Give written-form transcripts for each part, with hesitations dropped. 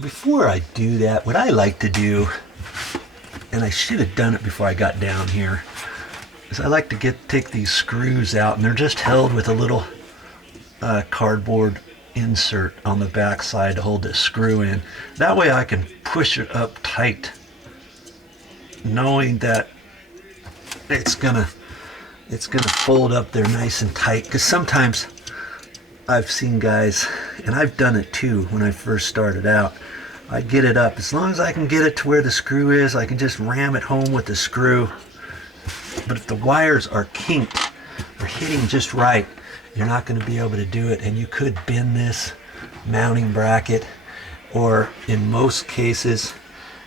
Before I do that, what I like to do, and I should have done it before I got down here, is I like to take these screws out, and they're just held with a little cardboard insert on the back side to hold the screw in. That way I can push it up tight, knowing that it's gonna fold up there nice and tight. Because sometimes I've seen guys, and I've done it too when I first started out, I get it up. As long as I can get it to where the screw is, I can just ram it home with the screw. But if the wires are kinked or hitting just right, you're not going to be able to do it, and you could bend this mounting bracket, or in most cases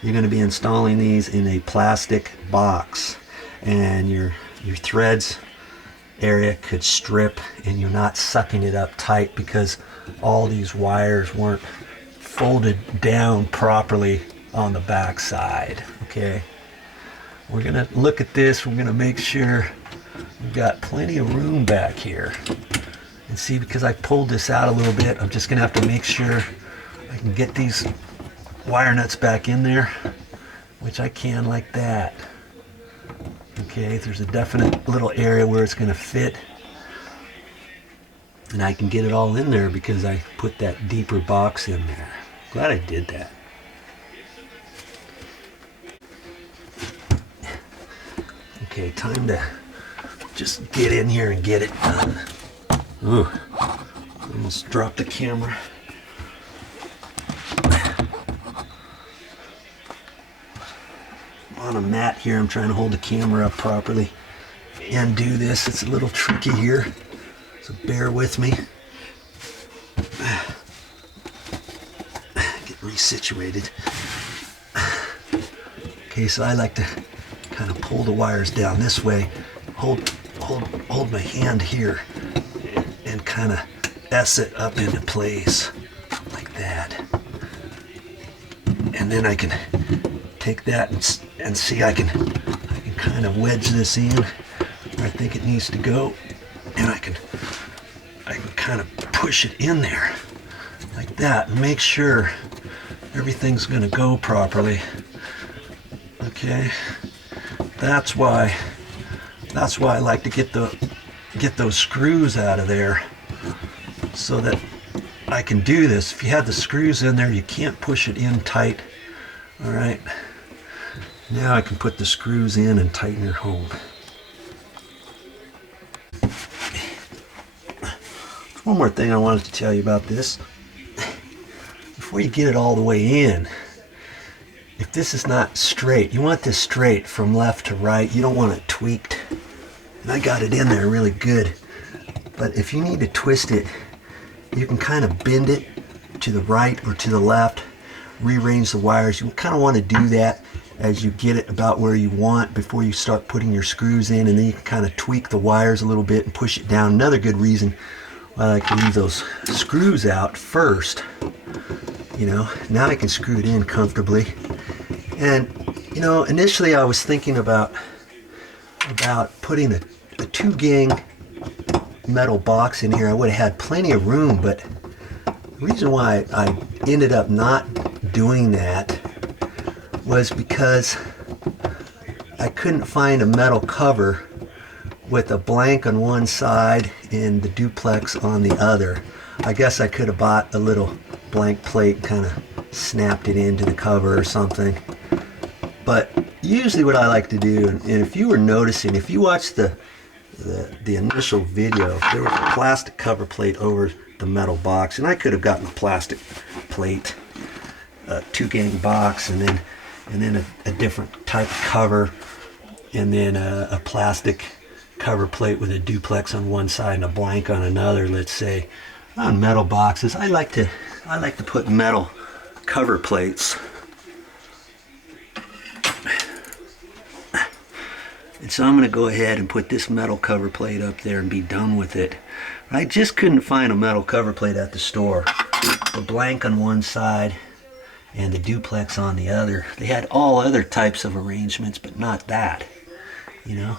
you're going to be installing these in a plastic box, and your threads area could strip, and you're not sucking it up tight because all these wires weren't folded down properly on the back side. Okay, we're going to look at this. We're going to make sure we've got plenty of room back here. And see, because I pulled this out a little bit, I'm just going to have to make sure I can get these wire nuts back in there, which I can like that. Okay, there's a definite little area where it's going to fit, and I can get it all in there because I put that deeper box in there. Glad I did that. Okay, time to just get in here and get it done. Ooh, almost dropped the camera. On a mat here, I'm trying to hold the camera up properly and do this. It's a little tricky here, so bear with me. Get resituated. Okay, so I like to kind of pull the wires down this way, hold my hand here, and kind of S it up into place like that. And then I can take that and see, I can kind of wedge this in where I think it needs to go, and I can kind of push it in there like that and make sure everything's going to go properly. Okay, that's why I like to get those screws out of there, so that I can do this. If you have the screws in there, you can't push it in tight. All right, now I can put the screws in and tighten her home. One more thing I wanted to tell you about this. Before you get it all the way in, if this is not straight, you want this straight from left to right. You don't want it tweaked. And I got it in there really good. But if you need to twist it, you can kind of bend it to the right or to the left, rearrange the wires. You kind of want to do that as you get it about where you want before you start putting your screws in, and then you can kind of tweak the wires a little bit and push it down. Another good reason why I like to leave those screws out first. You know, now I can screw it in comfortably. And you know, initially I was thinking about putting a 2-gang metal box in here. I would have had plenty of room, but the reason why I ended up not doing that was because I couldn't find a metal cover with a blank on one side and the duplex on the other. I guess I could have bought a little blank plate, kind of snapped it into the cover or something. But usually what I like to do, and if you were noticing, if you watched the initial video, there was a plastic cover plate over the metal box, and I could have gotten a plastic plate, a 2-gang box, and then a different type of cover, and then a plastic cover plate with a duplex on one side and a blank on another. Let's say on metal boxes, I like to put metal cover plates. And so I'm going to go ahead and put this metal cover plate up there and be done with it. I just couldn't find a metal cover plate at the store. The blank on one side and the duplex on the other. They had all other types of arrangements, but not that, you know.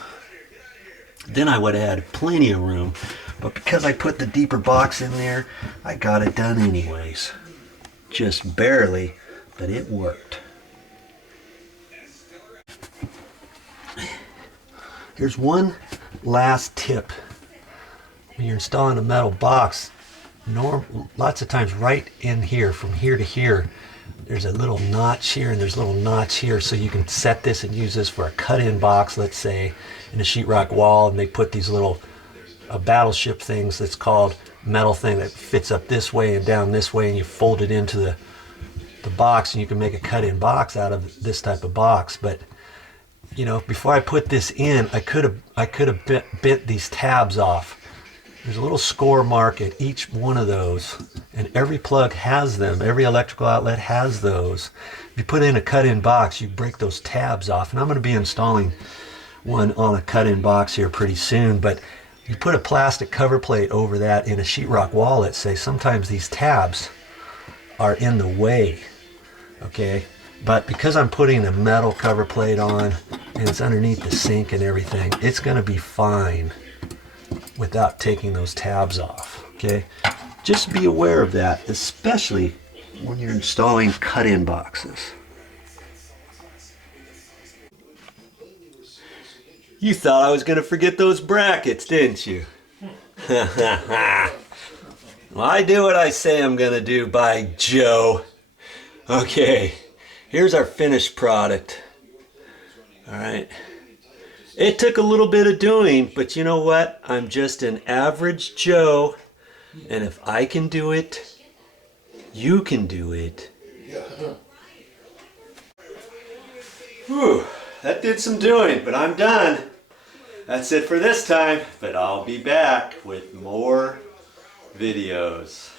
Then I would have had plenty of room. But because I put the deeper box in there, I got it done anyways. just barely, but it worked. Here's one last tip. When you're installing a metal box, lots of times right in here, from here to here, there's a little notch here and there's a little notch here, so you can set this and use this for a cut-in box, let's say, in a sheetrock wall, and they put these little battleship things that's called metal thing that fits up this way and down this way, and you fold it into the box, and you can make a cut-in box out of this type of box. But you know, before I put this in, I could have bent these tabs off. There's a little score mark at each one of those, and every plug has them. Every electrical outlet has those. If you put in a cut-in box, you break those tabs off, and I'm going to be installing one on a cut-in box here pretty soon. But you put a plastic cover plate over that in a sheetrock wall, let's say, sometimes these tabs are in the way, okay? But because I'm putting a metal cover plate on and it's underneath the sink and everything, it's going to be fine without taking those tabs off, okay? Just be aware of that, especially when you're installing cut-in boxes. You thought I was going to forget those brackets, didn't you? Well, I do what I say I'm going to do, by Joe. Okay, here's our finished product. All right. It took a little bit of doing, but you know what? I'm just an average Joe, and if I can do it, you can do it. Whew, that did some doing, but I'm done. That's it for this time, but I'll be back with more videos.